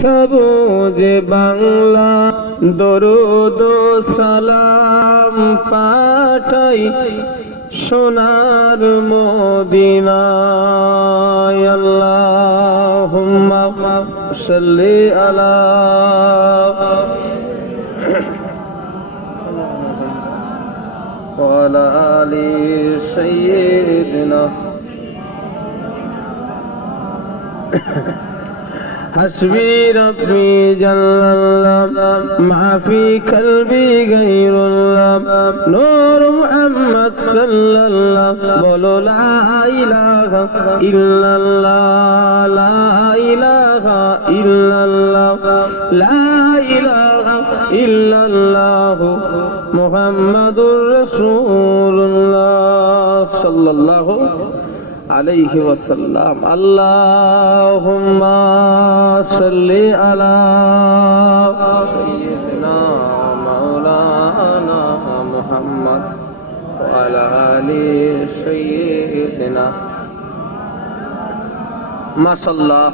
সবুজ বাংলা দরুদ সালাম পাঠাই সোনার মদিনায়। আল্লাহুম্মা সাল্লি আলা ওয়া আলা আলি সাইয়্যিদিনা। حسبي ربي جل الله ما في قلبي غير الله نور محمد صلى الله بولو لا إله إلا الله لا إله إلا الله لا إله إلا الله محمد رسول الله صلى الله عليه وسلم. اللهم صل على سيدنا مولانا محمد وعلى آل سيدنا ما شاء الله.